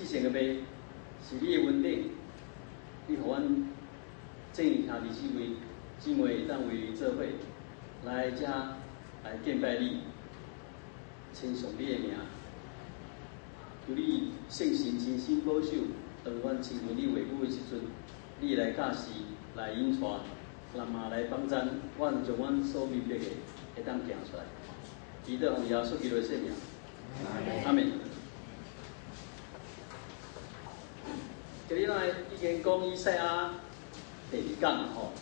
之前个杯是你的稳定，你互阮正下第四位姊妹当为做伙来遮来敬拜你，称颂你的名，求你圣神真心保守，当阮亲近你话语的时阵，你来教示，来引带，那么来帮咱，阮将阮所明白的会当行出来。祈祷奉耶稣基督的圣名，阿门。今日呢已经讲以赛亚第二讲吼，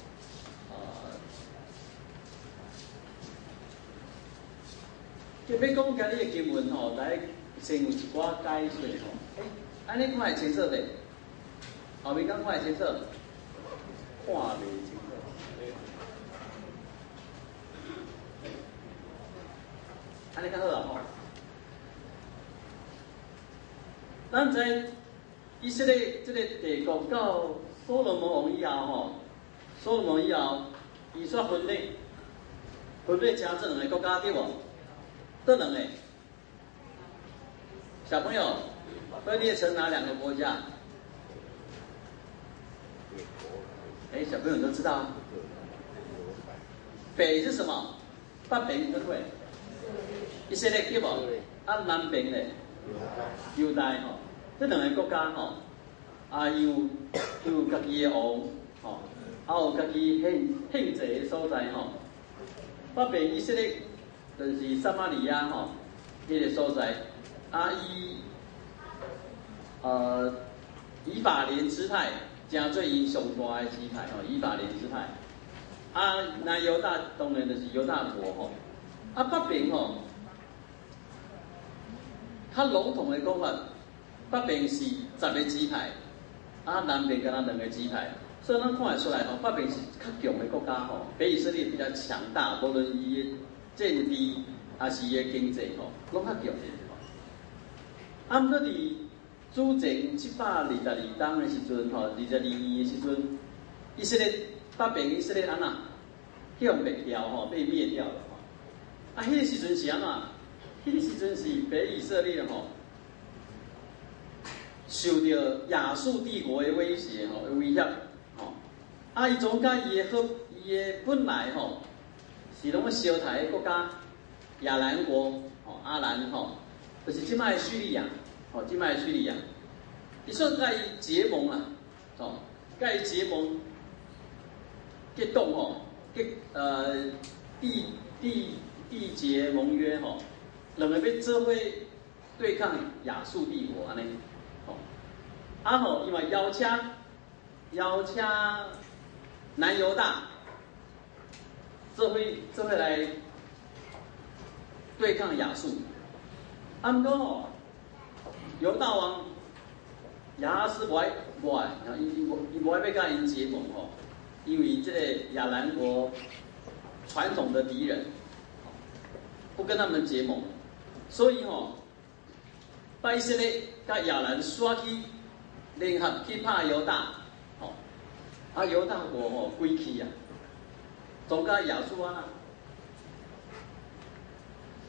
要讲今日的经文吼，来先有一寡解说吼。安尼看会清楚袂？后面讲看会清楚，看袂清楚。安尼较好啦吼。咱知以色列这个帝国到所罗门王以后吼，所罗门以后，伊煞分裂成这两个国家对无？这两个小朋友分裂成哪两个国家？小朋友都知道啊。北是什么？北边对不对？以色列对无？南边咧，犹大吼。这两个国家吼，有家己的王吼，有家己献祭的所在吼。北边以色列就是撒玛利亚吼，迄个所在，以法莲支派真做因上大的支派吼，以法莲支派。那犹大当然就是犹大国吼。北边吼，较笼统的讲法。北边是10个支派，南边敢若2个支派，所以咱看得出来吼，北边是较强的国家吼，北以色列比较强大，无论伊的政治还是伊的经济吼，拢较强的吼。毋过伫主前722冬的时阵吼，22年的时阵，以色列北边以色列安那向灭掉吼，被灭掉了吼。迄个时阵是安怎？迄个时阵是北以色列吼。受到亚述帝国的威胁吼，威胁吼，伊总甲伊的本来吼是拢小台的国家亚兰国吼，阿兰吼，就是即摆的叙利亚吼，即摆的叙利亚，伊说甲伊结盟啦，吼，甲伊结盟结党吼，缔结盟约吼，两个要做伙对抗亚述帝国安尼。伊嘛邀请南犹大做伙来对抗亚述。毋过吼，犹大王亚哈斯无爱，伊无爱要甲因结盟吼，因为这个亚兰国传统的敌人，不跟他们结盟，所以吼，以色列甲亚兰刷起。联合去拍犹大，犹大国吼归去啊，总甲亚述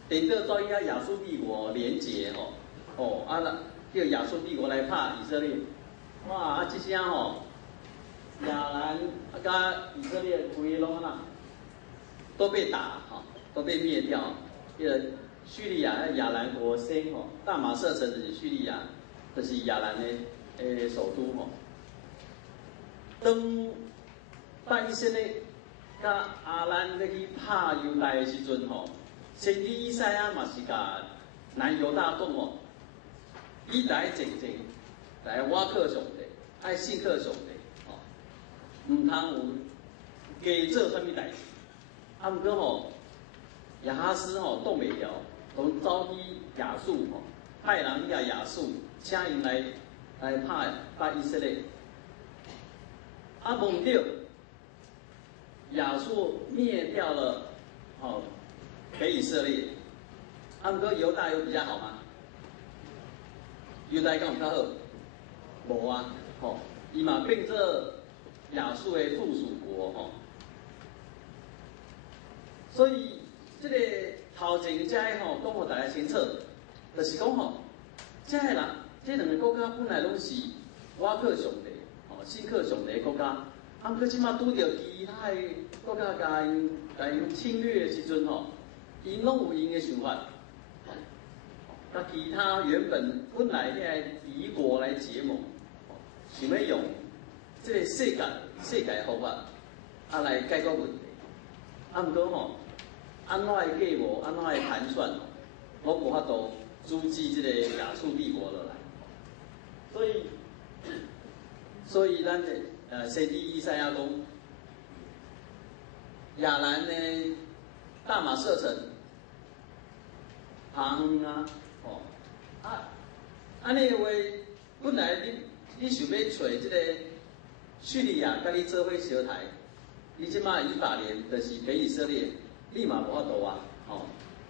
等到做伊亚述帝国连结叫亚述帝国来拍以色列，哇！这声吼，亚兰甲以色列规个拢都被打都被灭掉。叙利亚亚兰国先吼，大马色城就是叙利亚，就是亚兰的。首都吼，当以色列甲阿兰要去拍犹大的时阵吼，先知以赛亚嘛是甲南犹大讲吼，你来静静，来我靠上帝，爱信靠上帝吼，唔通有加做啥物代志。毋过吼，亚哈斯吼挡袂牢，拢走去亚述吼，派人去亚述，请因来拍以色列，忘掉亚述灭掉了北以色列，毋过犹大有比较好吗？犹大敢有较好？无啊，伊嘛变做亚述的附属国吼，所以这个头前遮讲互大家清楚，就是讲这个人。这两个国家本来拢是瓦克上帝，信克上帝的国家，啊，毋过即马拄着其他的国家甲因侵略的时阵因拢有因的想法，甲其他原本来遐敌国来结盟，想要用这个世界的方法来解决问题，啊，毋过安怎的计谋，安怎的盘算，拢无法度阻止这个亚述帝国落来。所以咱先知以赛亚讲，亚兰呢大马射程，旁安尼的话，本来你想要找这个叙利亚甲你做伙相台，你即马以法莲就是北以色列，你嘛无法度啊，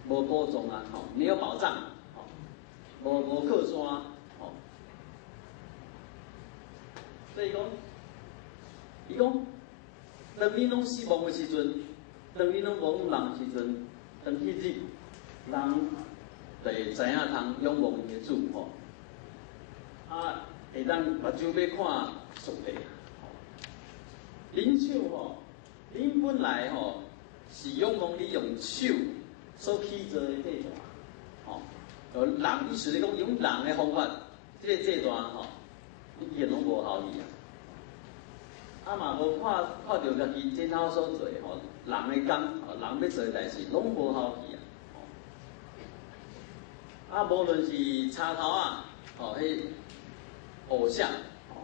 无保障啊，没有保障，无靠山，所以讲，伊讲，当你拢失望的时阵，当你拢无人时阵，当迄日，人就会知影通仰望伊的主会当目睭要看上帝。恁手恁本来是仰望你用手所起做的这段，人意思咧讲用人的方法，这段伊拢无效益啊，嘛无看到家己真头所做人的工，人要做的代志，拢无效益无论是插头迄偶像，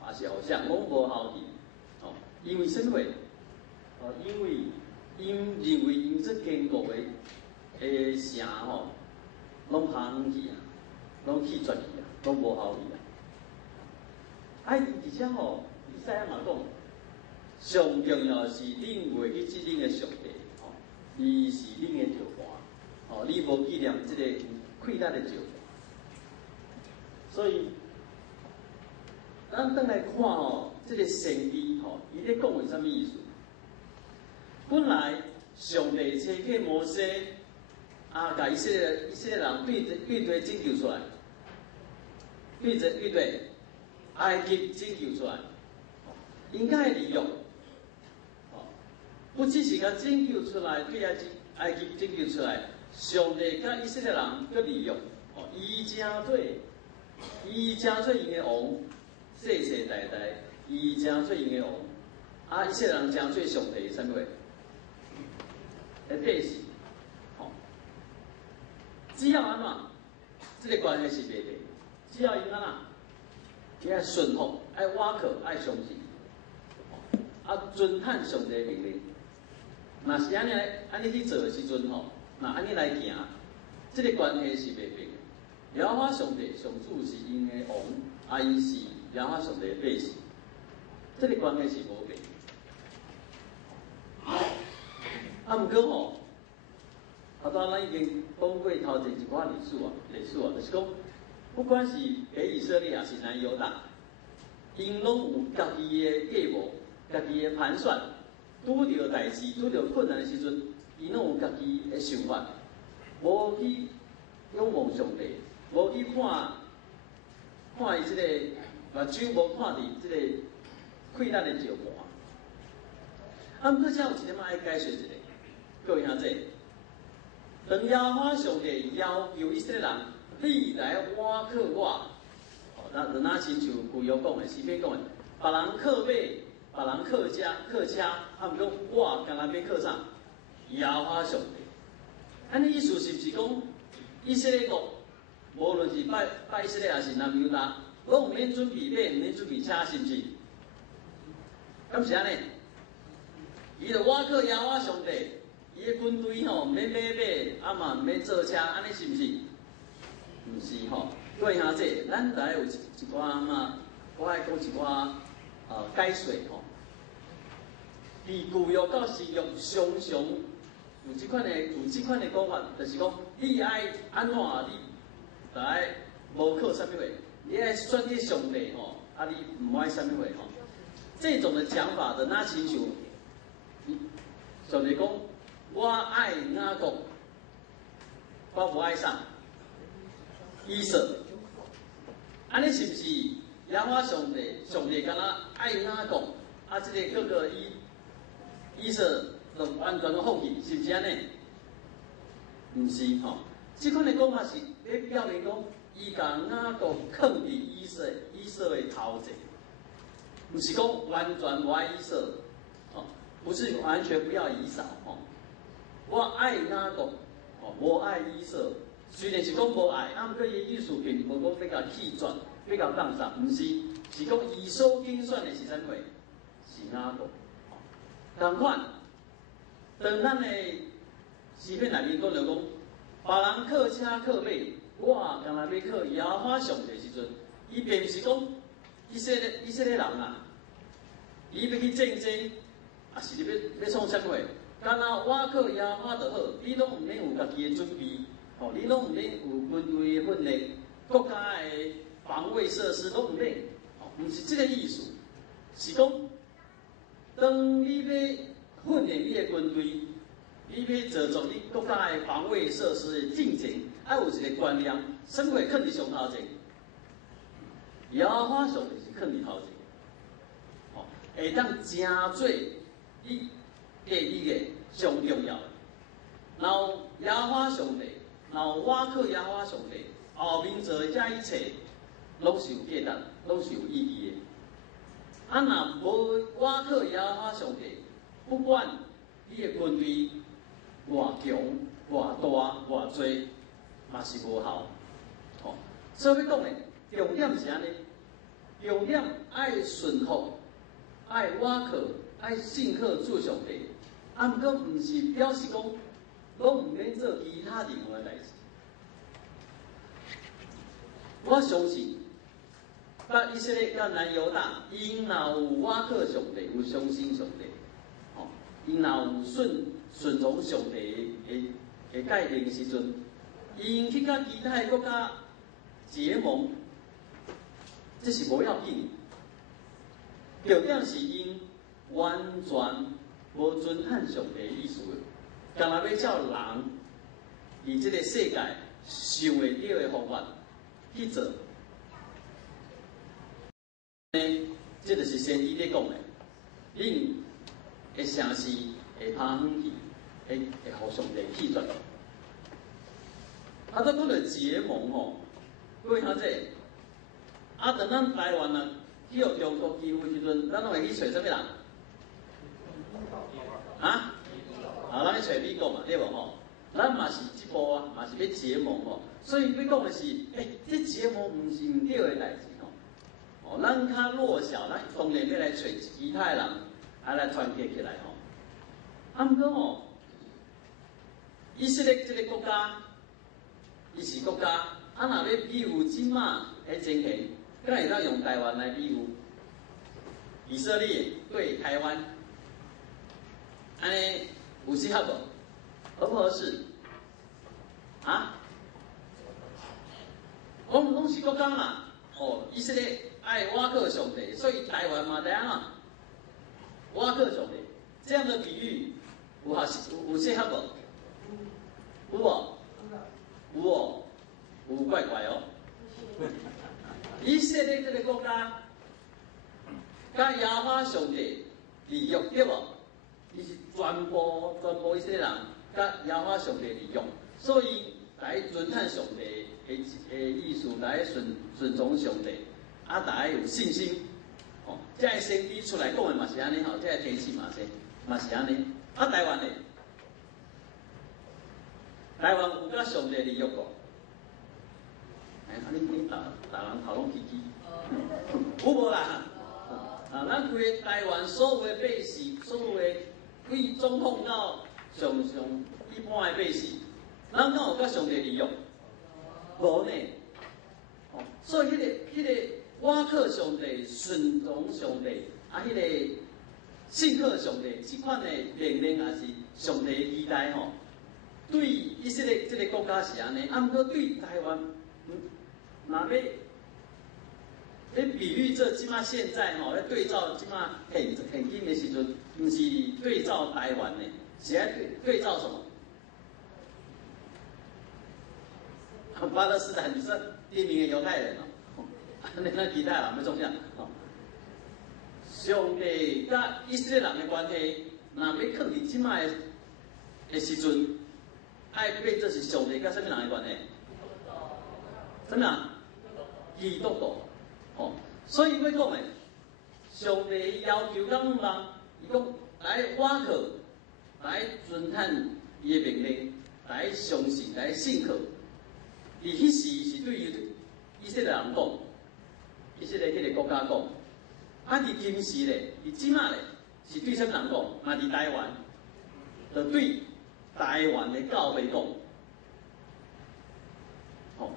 也是偶像，拢无效益因为什么？因为因认为因这坚固的城拢空去拢气绝去拢无效益而且以赛亚嘛讲，上重要是恁袂去记恁的上帝，伊是恁的石盘，你无纪念这个溃烂的石盘，所以咱转来看这个先知伊咧讲的什么意思？本来上帝差遣摩西甲以色列人对拯救出来，对埃及拯救出来，应该利用，不只是甲拯救出来，对埃及拯救出来，上帝甲以色列人佮利用，伊正做因的王，世世代代，伊正做因的王，以色列人正做上帝什么？的底是，只要安怎，这个关系是袂变，只要因安怎。你爱顺服，爱瓦克，爱相信，遵探上帝的命令。若是安尼去做的时阵那安尼来行，这个关系是袂变的。耶和华上帝上主是因的王，因是耶和华上帝的百姓，这个关系是无变。毋过咱已经讲过头前一寡历史就是讲。不管是北以色列也是南犹大，因拢有家己的计谋、家己的盘算，拄着代志、拄着困难的时阵，因拢有家己的想法，无去仰望上帝，无去看伊即个目睭，无看伫即个溃烂的石盘。毋过，才有一点爱解说一下，各位兄弟，当耶和华上帝要求以色列人。你来挖克我，那亲像旧约讲的，诗篇讲的，别人克马，别人克车，毋过我刚刚要克啥？耶和华上帝。安尼意思是不是讲以色列国，无论是拜以色列还是南犹大，拢毋免准备马，毋免准备车，是不是？敢是安尼？伊就挖克耶和华上帝，伊的军队毋免买马，嘛毋免坐车，安尼是不是？毋是各位兄弟，咱来有一寡我爱讲一寡解说伫旧约到新约常常有即款的讲法，就是讲你爱安怎，你来无靠啥物货，你爱选择上帝你唔爱啥物货这种的讲法的那亲像，上帝讲我爱雅各，我不爱啥。以色，安尼是不是耶和华上帝敢若爱雅各，啊，这个各个以色就完全放弃，是不是安尼？唔是吼，这款的讲法是咧表明讲，伊甲雅各放伫以色的头前，唔是讲完全无爱以色，哦，不是完全不要以扫吼。我爱雅各，哦，无爱以色。虽然是讲无爱，啊，毋过伊意思并无讲比较弃绝，比较放松，毋是，是讲以所拣选的是啥物？是雅各。同款，当咱的诗篇内面讲着讲，别人靠车靠马，我干那要靠耶和华上帝的时阵，伊并毋是讲以色列人啊，伊要去战争，啊是要创啥物？干那我靠耶和华就好，你拢毋免有家己的准备。哦，你拢毋免有军队的训练，国家的防卫设施拢毋免，哦，毋是这个意思，是讲，当你要训练你的军队，你要做作你国家的防卫设施的进程，要有一个观念，什么会放伫上头前？耶和华上帝是放伫头前，哦，会当真做你第一个上重要的，然后耶和华上帝。然后我靠耶和华上帝，后面做的这一切，拢是有价值，拢是有意义的。啊，若无我靠耶和华上帝，不管你的军队偌强、偌大、偌多，嘛是无效。哦，所以要讲的重点是安尼，重点爱顺服，爱我靠，爱信靠主上帝。啊，毋过毋是表示讲。拢毋免做其他任何的代志。我相信，北以色列甲南犹大，因若有我靠上帝，有相信上帝，哦，因若有顺从上帝的界定的时阵，因去甲其他的国家结盟，这是无要紧。重点是因完全无遵按上帝的意思。干那要照人以这个世界想会到的方法去做，呢，这就是先知咧讲的，恁会城市会拍远去，会互上帝弃绝。啊，咱讲到结盟吼，各位听者，啊，等咱台湾啊去互中国欺负时阵，咱拢会去找什么人？啊？啊，咱去找美国嘛，对无吼？咱嘛是这步啊，嘛是要结盟吼。所以要讲的是，这结盟毋是毋对的代志吼。哦，咱较弱小，咱当然要来找其他的人，来团结起来吼。啊，毋过吼，以色列这个国家，伊是国家，啊，若要比喻即马的情形，敢会当用台湾来比喻？以色列对台湾，安尼。有适合不？合不合适？啊？拢是国家嘛。哦，以色列爱我靠上帝，所以台湾嘛，怎样啊？我靠上帝，这样的比喻有适合不？有哦，有哦，有怪怪哦。以色列这个国家，甲耶和华上帝立约对不？伊是全部以色列人甲耶和华上帝利用，所以来遵探上帝的意思，来顺从上帝，啊，大家有信心。哦，这个先知出来讲的嘛是安尼吼，这个天使嘛是安尼。啊，台湾的，台湾有甲上帝利用过。你大人头拢起起，有无啦？啊，咱规台湾所有的百姓，所有的。为总统到上一般的百姓，咱敢有甲上帝利用？无呢。哦，所以迄个我靠上帝、顺从上帝，啊，迄个信靠上帝，这款的命令也是上帝的期待吼。对以色列这个国家是安尼，啊，毋过对台湾，若要比喻这即马现在吼，要对照即马现今的时阵，毋是对照台湾的，是要对照什么？巴勒斯坦就是地名的犹太人哦，咱其他人要创啥？哦，上帝甲以色列人的关系，若要放伫即摆的时阵，爱变做是上帝甲什么人的关系？什么人？基督徒。哦，所以要讲的，上帝要求咱人，伊讲来挖靠，来遵趁伊的命令，来相信，来信靠。伫迄时是对于以色列人讲，以色列迄个国家讲。啊，伫今时咧，伫即马咧，是对什么人讲？嘛伫台湾，就对台湾的教会讲。哦，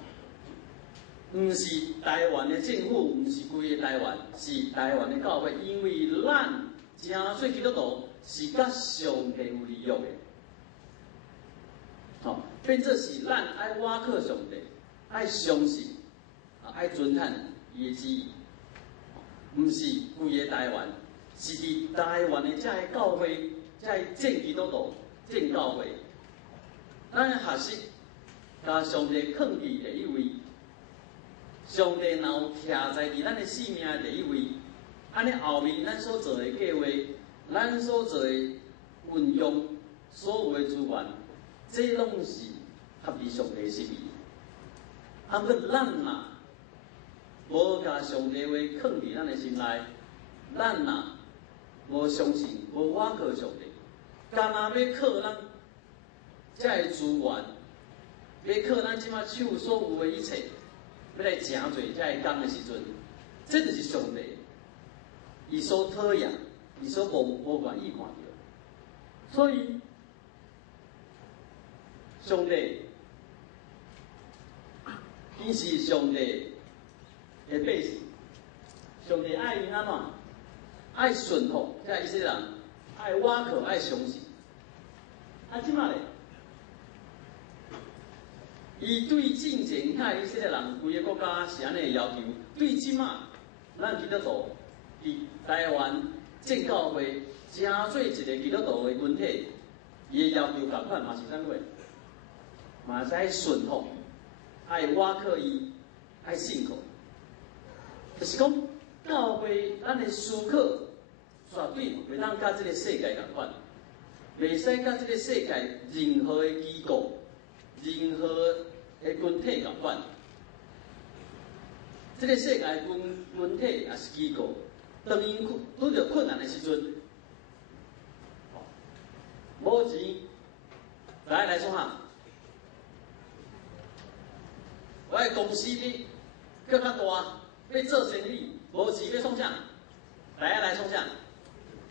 毋是台湾的政府，毋是规个台湾，是台湾的教会，因为咱真侪基督徒是甲上帝有利益的。哦，变做是咱爱倚靠上帝，爱相信，爱遵趁伊的旨意。毋是规个台湾，是伫台湾的遮个教会，遮个正基督徒、正教会，咱学习，甲上帝放伫第一位，上帝若有徛在伫咱的生命的第一位，安尼后面咱所做的计划，咱所做的运用，所有的资源，这拢是合乎上帝的心意。啊，不过咱若无甲上帝话放伫咱的心内，咱若无相信，无倚靠上帝，干那要靠咱遮个资源，要靠咱即马手所有的一切，要来诚侪遮个工的时阵，这就是上帝伊所讨厌，伊所无愿意看到。所以，上帝，伊是上帝的百姓，上帝爱因安怎？爱顺服，遮以色列人爱倚靠，爱相信。啊，即马咧，伊对进前遐以色列人规个国家是安尼的要求，对即马咱基督徒伫台湾正教会诚做一个基督徒的群体，伊的要求共款嘛是啥货？嘛是爱顺服，爱倚靠伊，爱信靠。就是讲，教会咱的思考绝对袂当甲这个世界共款，袂使甲这个世界任何的机构、任何的群体共款。这个世界群体也是机构，当因拄着困难的时阵，无钱，来创啥？我的公司比更较大。要做生意，无钱要创啥？来创啥？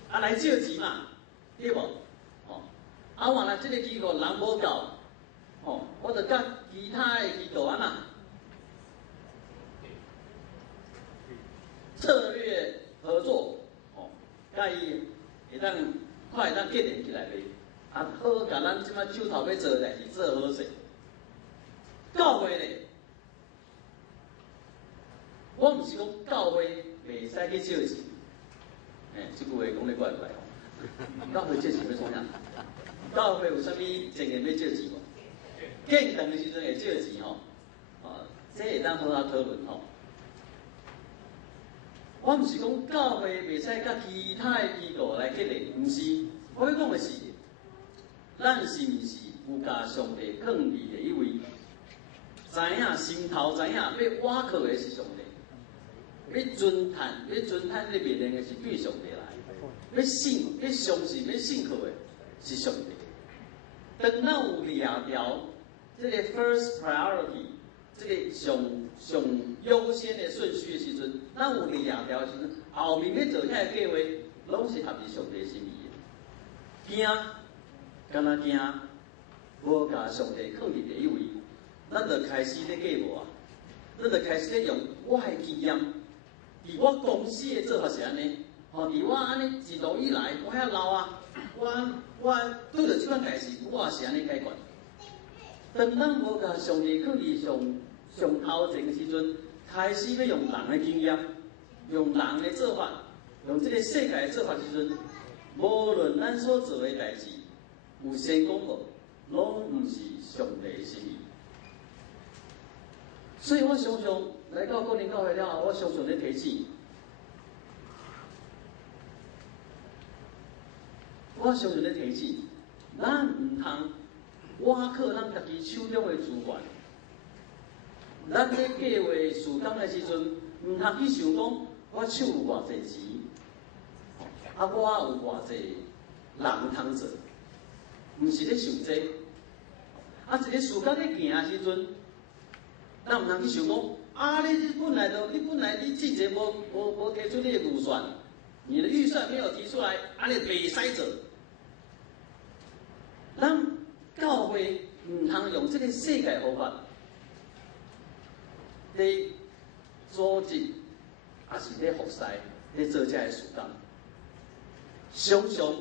啊，来借钱嘛，对无？哦，啊，原来这个机构人无够，哦，我着甲其他的机构安那策略合作，哦，甲伊会当快当结连起来呗。啊，好，甲咱即摆手头要做的代志做好势，教会咧。我毋是讲教会袂使去借钱，即句话讲得怪怪哦。教会借钱要创啥？教会有啥物情形要借钱无？建堂的时阵会借钱吼，这会当好好讨论吼。我毋是讲教会袂使甲其他的机构来结连，毋是。我要讲的是，咱是毋是有甲上帝放伫第一位？知影心头知影要倚靠的是上帝。要遵趁这命令的是对上帝来，要信、要相信、要信靠的是上帝。当咱有抓条这个 first priority， 这个上优先的顺序的时阵，咱有抓条的时阵，后面要做遐个计划，拢是合乎上帝的心意的。惊，敢若惊，无甲上帝放伫第一位，咱就开始咧计划啊，咱就开始咧用我的经验。伫我公司的做法是安尼，伫我安尼自古以来，我遐老啊，我拄着即款代志，我也是安尼解决。当咱无甲上帝放伫上头前的时阵，开始要用人的经验，用人的做法，用这个世界的做法时阵，无论咱所做的代志有成功无，拢毋是上帝的心意。所以我常常来到过年教会了后，我常常咧提醒，咱唔通挖靠咱家己手中的资源。咱咧计划事工的时阵，唔通去想讲我手有偌济钱，我有偌济人通做，唔是咧想这。一个事工咧行的时阵，咱唔通去想讲你本来你之前无提出你的预算，你的预算没有提出来，你袂使做。咱教会唔通用这个世界方法。咧组织，也是咧服侍，咧做这个事工，常常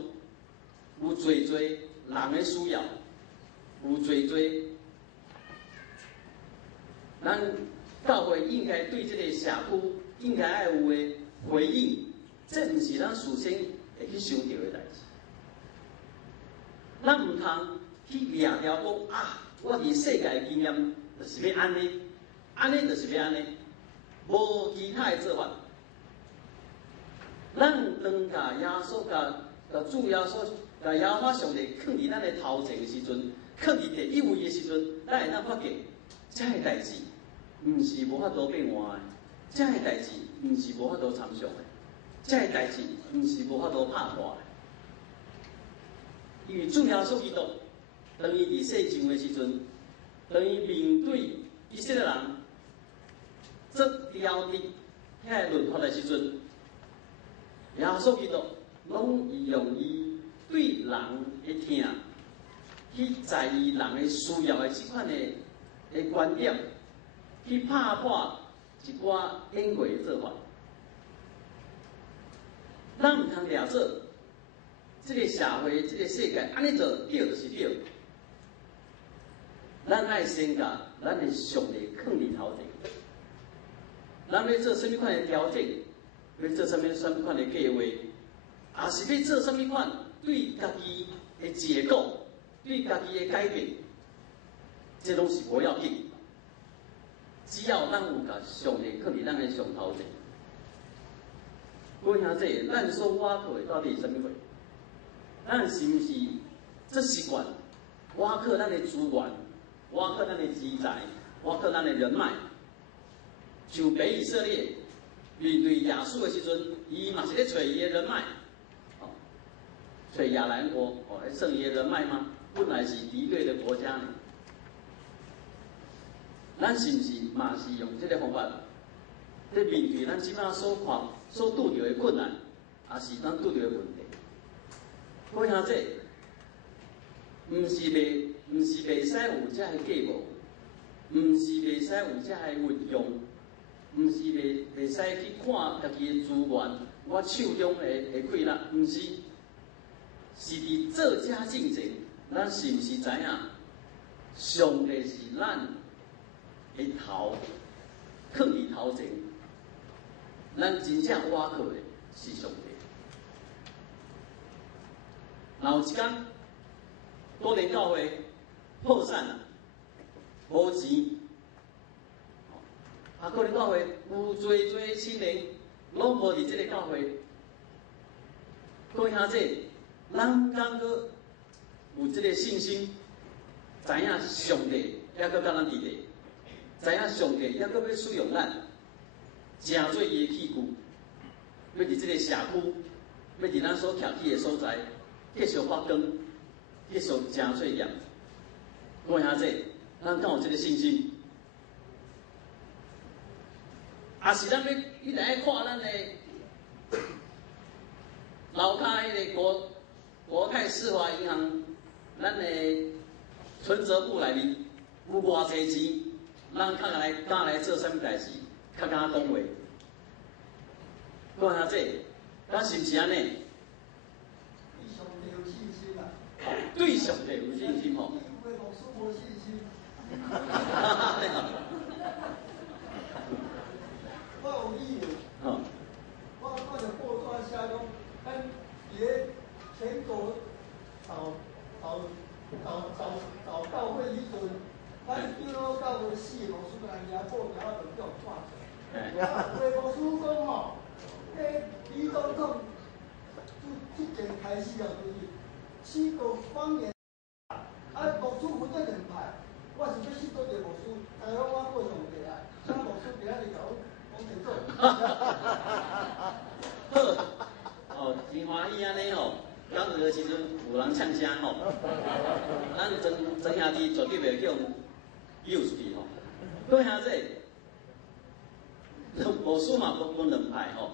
有最人的需要，有最咱教会应该对这个社区应该要有的回应，这毋是咱事先会去想到的代志。咱唔通去掠条讲我伫世界经验就是要安尼。安尼就是要安尼，无其他的做法。咱当甲耶稣、甲主耶稣、甲耶和华上帝放伫咱的头前的时阵，放伫第一位的时阵，咱会当发觉，这个代志毋是无法度变换的，这个代志毋是无法度参详的，这个代志毋是无法度拍破的。因为主耶稣基督，当伊伫世上的时阵，当伊面对以色列人。这条的遐论法的时阵，耶稣基督拢用伊对人的听，去在意人的需要的这款的观点，去拍破一寡因果的做法。咱唔通掠做这个社会、这个世界，安尼做对就是对。咱爱先甲咱的上帝放伫头前。咱要做什么款的调整，要做什么款的计划，也是要做什么款对家己的结果、对家己的改变，这拢是无要紧。只要咱有甲上帝放伫咱的上头前，各位兄弟，咱所挖靠的到底是什么货？咱是毋是这习惯挖靠咱的资源，挖靠咱的资财，挖靠咱的人脉？像北以色列面对亚述的时阵，伊嘛是咧找伊的人脉，找亚兰国，来剩伊的人脉吗？本来是敌对的国家呢。咱是毋是嘛是用这个方法，在面对咱即摆所拄着的困难，也是咱拄着的问题？各位兄弟，毋是袂使有这个计谋，毋是袂使有这个运用。毋是袂使去看家己的资源，我手中的困难，毋是，是伫做这进前，咱是毋是知影，上帝是咱的头，放伫头前，咱真正挖靠的是上帝。然后一天，多年教会破产了，无钱。可能教会有侪青年拢无伫这个教会，各位兄弟，咱敢个有这个信心，知影上帝还阁甲咱伫咧，知影上帝还阁要使用咱，成做伊的器具，要伫这个社区，要伫咱所徛起的所在，继续发光，继续成做业。各位兄弟，咱敢有这个信心？也是咱要一直爱看咱的楼骹迄个国泰世华银行，咱的存折簿内面有偌济钱，咱敢来做啥物代志，较敢讲话。各位兄弟，咱是毋是安尼？对上帝有信心啊！对上帝有信心吼。对老师无信心。我有理由。我就报纸写讲，咱伫咧全国找教会时阵，咱叫到到个死的无输，人家报条就叫挂出。啊，有无输讲吼，李总统这件开始了，就是4个方言，无输分这2派，我是要信多一个无输，大家我过上帝啊，啥无输今仔日甲我讲清楚。好，哦，真欢喜安尼吼。讲这个时阵有人呛声吼，咱曾兄弟绝对袂叫幼出去吼。各位兄弟，无输嘛分2派吼。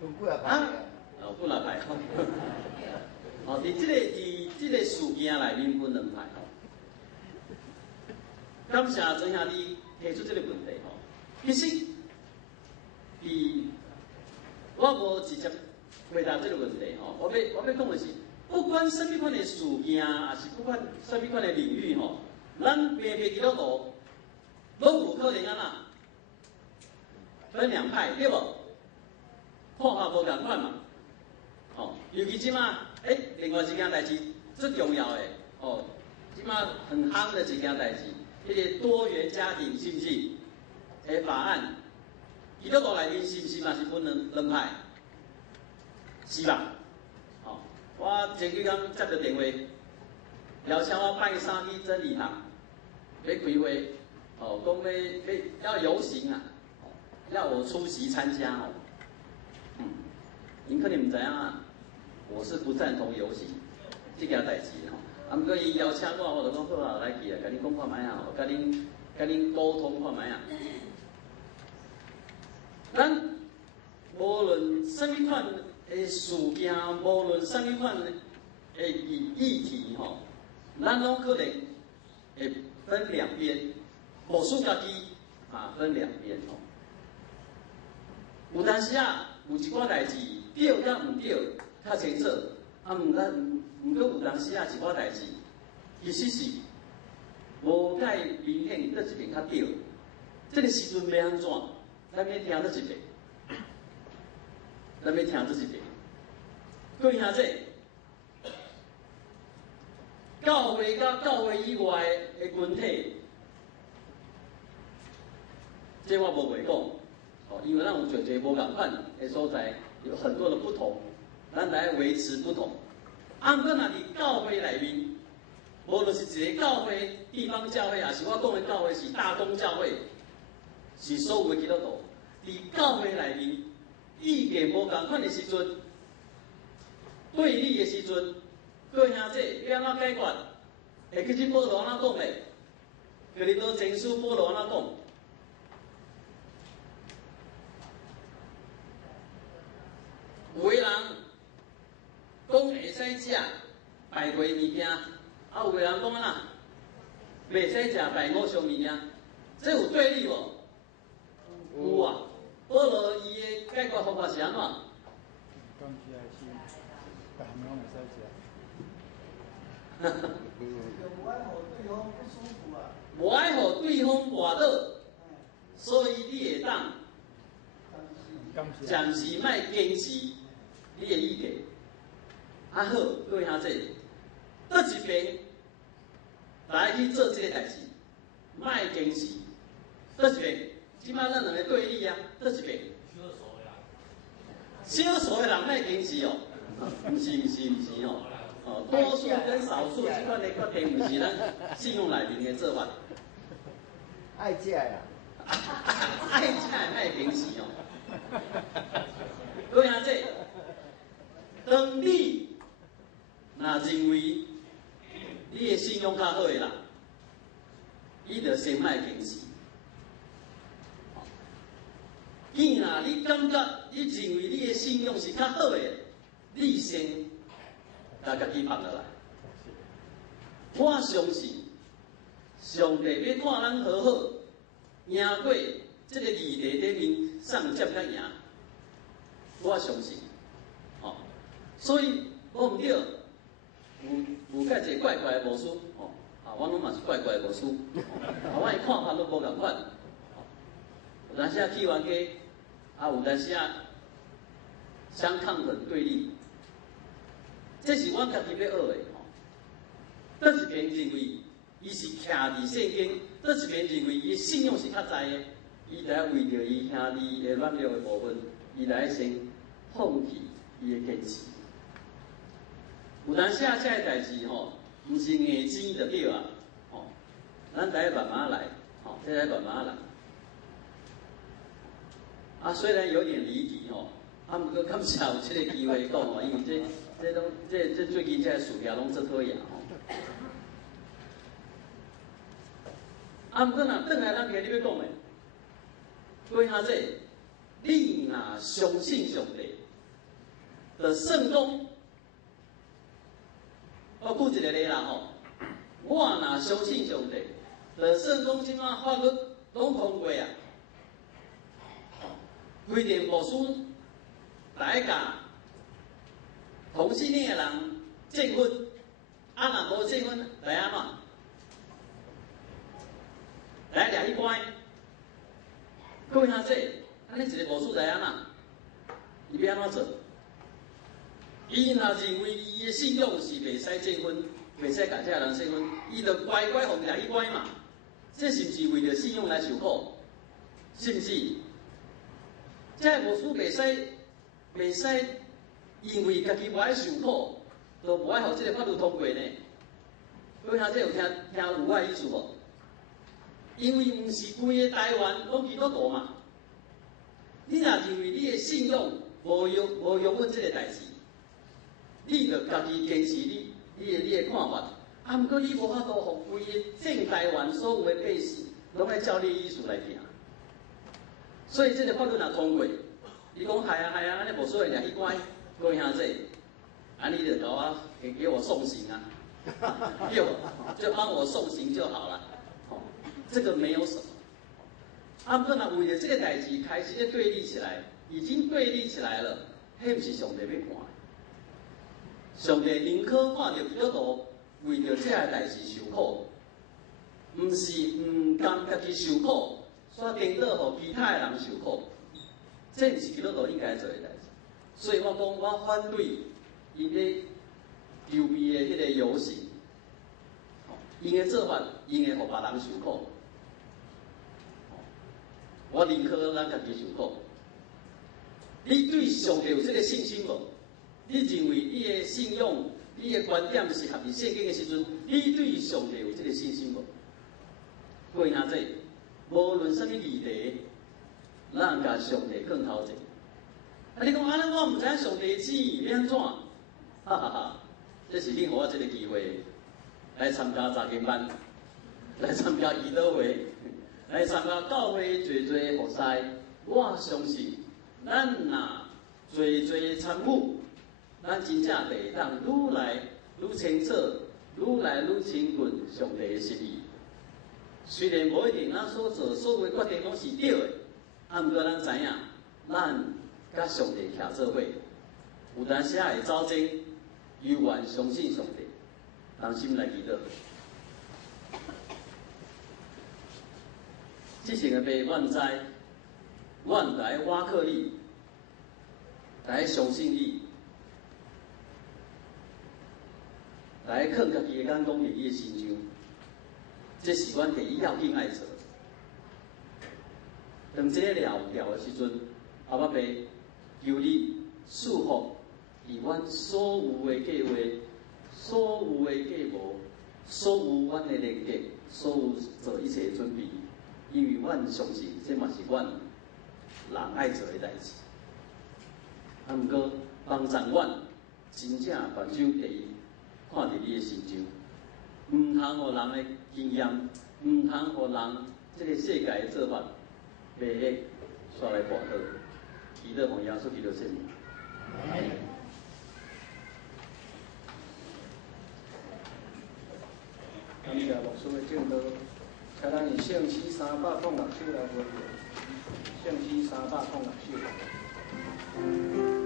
分几啊派？哦，分2派吼。哦，伫这个事件内面分2派吼。感谢曾兄弟提出这个问题吼。其实，我无直接回答这个问题吼，我要讲的是，不管什么款的事件，还是不管什么款的领域吼，咱平平基督徒拢有可能安那分2派，对无？看法无共款嘛。哦，尤其即马，另外一件代志最重要的哦，即马很夯的一件代志，迄个多元家庭是不是？法案，基督徒内面是不是嘛是分两派？是吧？哦，我前几天接到电话，邀请我拜三去真理堂，要开会，哦，讲要游行啊，要我出席参加哦。您可能唔知影啊，我是不赞同游行这件代志吼。不过伊邀请我就讲好啊，来去啊，甲你讲看卖啊，甲恁沟通看卖啊。咱无论什么款的事件，无论什么款的议题吼，咱拢可能会分2边，无输家己分2边吼。有当时啊，有一寡代志对甲唔对较清楚，毋过有当时啊一寡代志其实是无介明显倒一边较对，这个时阵要安怎？咱要听倒一边，咱要听倒一边。各位兄弟，教会甲教会以外的群体，这我无袂讲，哦，因为咱有侪侪无共款的所在，有很多的不同，咱来维持不同。不过若伫教会内面，无论是一个教会、地方教会，也是我讲的教会是大公教会，是所有的基督徒，伫教会内面意见无共款的时阵，对立的时阵，各位兄弟要安怎解决？会去保罗安怎讲嘞？哥林多前书保罗安怎讲？有的人讲会使食败过物件，有的人讲安那袂使食败偶像物件，这有对立无？有啊。保罗伊的解决方法是安怎？讲起来是，白猫袂使食。无爱互对方不舒服啊。无爱互对方跋倒，所以你会当暂时莫坚持你的意见。好，各位兄弟，倒一边来去做这个代志，莫坚持。倒一边，即摆咱2个对立啊，倒一边。少数的人莫坚持哦，不是哦。哦，多数跟少数这款的决定，不是咱信用内面的做法。爱食呀，爱食莫坚持哦。各位兄弟，当你若认为你的信用较好的人，你着先莫坚持。既然你感觉你认为你的信用是较好的，你先甲家己放落来。我相信上帝要看咱好好赢过这个议题顶面上接甲赢，我相信。哦，所以我毋对，有介一个怪怪的无输，哦，我拢嘛是怪怪的无输，我的看法都无共款。有当时去冤家，有当时相抗衡对立，这是我家己要学的。倒一边认为伊是徛伫圣经，倒一边认为伊信仰是较在的，伊来为着伊兄弟的软弱的部分，伊来先放弃伊的坚持。有当时啊，这个代志吼，毋是硬钱就对啊，吼，咱得慢慢来，吼，这慢慢来。啊，虽然有点离题吼，啊，毋过感谢有这个机会讲吼，因为这最近这事业拢做讨厌吼。啊，毋过若转来咱今日要讲的，各位兄弟，你若相信上帝的圣功，我举一个例啦吼，我若相信上帝的圣功，怎啊法律拢通过啊？规定无输大家同性恋的人结婚，啊，若无结婚来安怎？来掠去关，各位兄弟，安尼一个无输来安怎？伊要安怎做？伊若认为伊的信仰是袂使结婚，袂使甲这个人结婚，伊就乖乖互掠去关嘛。这是毋是为着信仰来受苦？是毋是？这个无输袂使因为家己无爱受苦，就无爱互这个法律通过呢？各位兄弟有听有我的意思无？因为毋是规个台湾拢基督徒嘛，你若认为你的信仰无用阮这个代志，你着家己坚持你的看法。啊，毋过你无法度互规个整台湾所有的百姓拢爱照你的意思来行。所以这个法律若通过，你讲系啊，安尼无所谓，掠去关，各位兄弟，安尼就给我送行啊，就帮我送行就好了。这个没有什么，啊，不过呢，为了这个代志开始在对立起来，已经对立起来了，迄不是上帝要看的。上帝宁可看到基督徒为着这个代志受苦，唔是唔甘家己受苦，煞颠倒互其他的人受苦，这唔是基督徒应该做的代志。所以我讲，我反对因咧游避的迄个游行，因的做法，因会互别人受苦。我宁可咱家己受苦。你对上帝有这个信心无？你认为你的信仰、你的观点是合乎圣经的时阵，你对上帝有这个信心无？各位兄弟，无论什么议题，咱甲上帝放头前。啊，你讲安尼，我唔知上帝旨意要安怎？哈哈哈！这是你给我这个机会，来参加查经班，来参加祈祷会。来参加教会做服侍，我相信咱若做参与，咱真正会当愈来愈清楚、愈来愈亲近上帝的心意。虽然无一定咱所做所有决定拢是对的，啊，毋过咱知影，咱甲上帝徛做伙，有当时会走前，犹原相信上帝，同心来祈祷。这些个被阮知，阮来挖克你，来相信你，来放家己的眼光伫你的心上，这是阮第一要紧爱做。当这个了的时阵，阿爸爸求你祝福伫阮所有的计划、所有的计谋、所有阮的连结、所有做一切准备。因为阮相信，这嘛是阮人爱做的代志。啊，毋过帮助阮真正把手第一看伫你的心上，毋通互人的经验，毋通互人这个世界的做法袂迄煞来跋倒。祈祷奉耶稣基督圣名。感谢牧师的教导。请咱以圣诗326首来回应，圣诗326首。